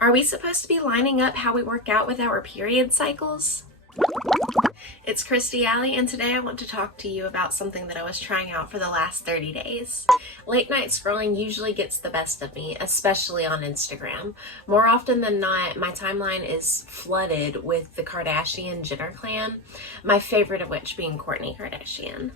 Are we supposed to be lining up how we work out with our period cycles? It's ItsKristiiAly, and today I want to talk to you about something that I was trying out for the last 30 days. Late night scrolling usually gets the best of me, especially on Instagram. More often than not, my timeline is flooded with the Kardashian-Jenner clan, my favorite of which being Kourtney Kardashian.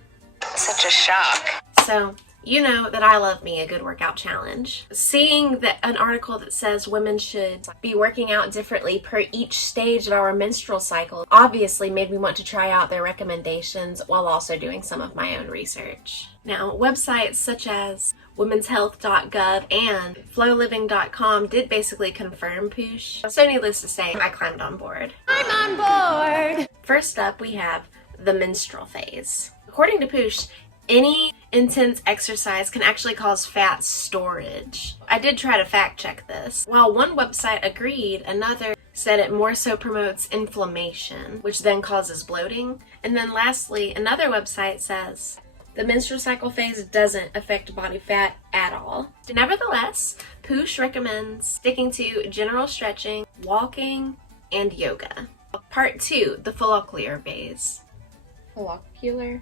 Such a shock. So, you know that I love me a good workout challenge. Seeing an article that says women should be working out differently per each stage of our menstrual cycle obviously made me want to try out their recommendations while also doing some of my own research. Now, websites such as womenshealth.gov and flowliving.com did basically confirm Poosh. So needless to say, I climbed on board. I'm on board! First up, we have the menstrual phase. According to Poosh, any intense exercise can actually cause fat storage. I did try to fact check this. While one website agreed, another said it more so promotes inflammation, which then causes bloating. And then lastly, another website says the menstrual cycle phase doesn't affect body fat at all. Nevertheless, Poosh recommends sticking to general stretching, walking, and yoga. Part 2, the follicular phase. Follicular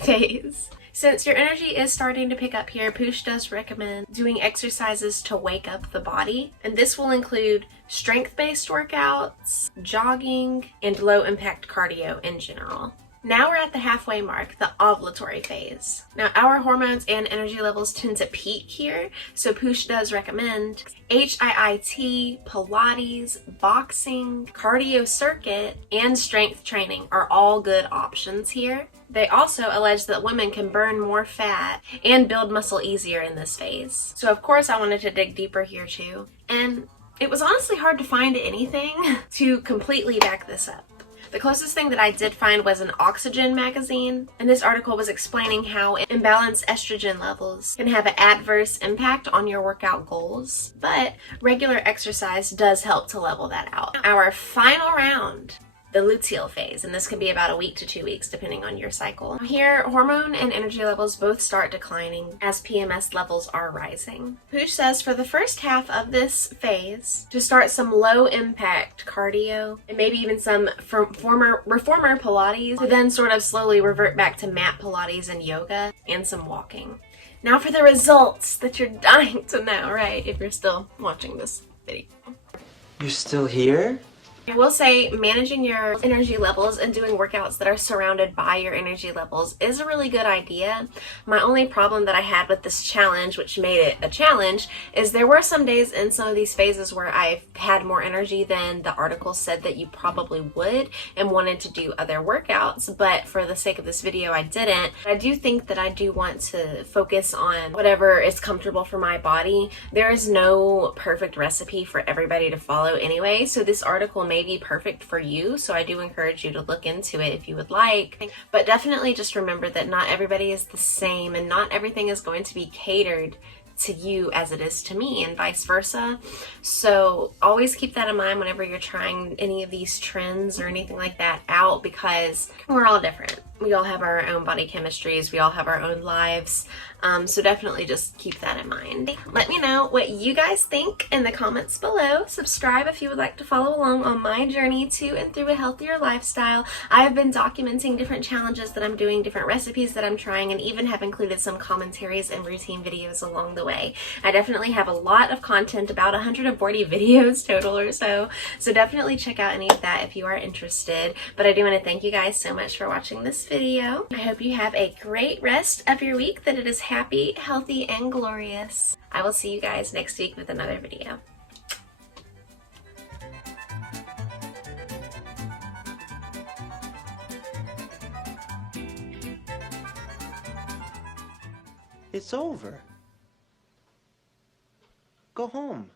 phase. Since your energy is starting to pick up here, Poosh does recommend doing exercises to wake up the body, and this will include strength-based workouts, jogging, and low-impact cardio in general. Now we're at the halfway mark, the ovulatory phase. Now our hormones and energy levels tend to peak here, so Poosh does recommend HIIT, Pilates, boxing, cardio circuit, and strength training are all good options here. They also allege that women can burn more fat and build muscle easier in this phase. So of course I wanted to dig deeper here too, and it was honestly hard to find anything to completely back this up. The closest thing that I did find was an Oxygen magazine, and this article was explaining how imbalanced estrogen levels can have an adverse impact on your workout goals, but regular exercise does help to level that out. Our final round, the luteal phase, and this can be about a week to 2 weeks depending on your cycle. Here, hormone and energy levels both start declining as PMS levels are rising. Poosh says for the first half of this phase to start some low impact cardio and maybe even some reformer Pilates to then sort of slowly revert back to mat Pilates and yoga and some walking. Now for the results that you're dying to know, right? If you're still watching this video. You're still here? I will say managing your energy levels and doing workouts that are surrounded by your energy levels is a really good idea. My only problem that I had with this challenge, which made it a challenge, is there were some days in some of these phases where I had more energy than the article said that you probably would and wanted to do other workouts, but for the sake of this video I didn't. I do think that I do want to focus on whatever is comfortable for my body. There is no perfect recipe for everybody to follow anyway, so this article may be perfect for you, so I do encourage you to look into it if you would like, but definitely just remember that not everybody is the same and not everything is going to be catered to you as it is to me and vice versa. So always keep that in mind whenever you're trying any of these trends or anything like that out, because we're all different. We all have our own body chemistries, we all have our own lives, so definitely just keep that in mind. Let me know what you guys think in the comments below. Subscribe if you would like to follow along on my journey to and through a healthier lifestyle. I have been documenting different challenges that I'm doing, different recipes that I'm trying, and even have included some commentaries and routine videos along the way. I definitely have a lot of content, about 140 videos total or so, so definitely check out any of that if you are interested. But I do want to thank you guys so much for watching this video. I hope you have a great rest of your week, that it is happy, healthy, and glorious. I will see you guys next week with another video. It's over. Go home.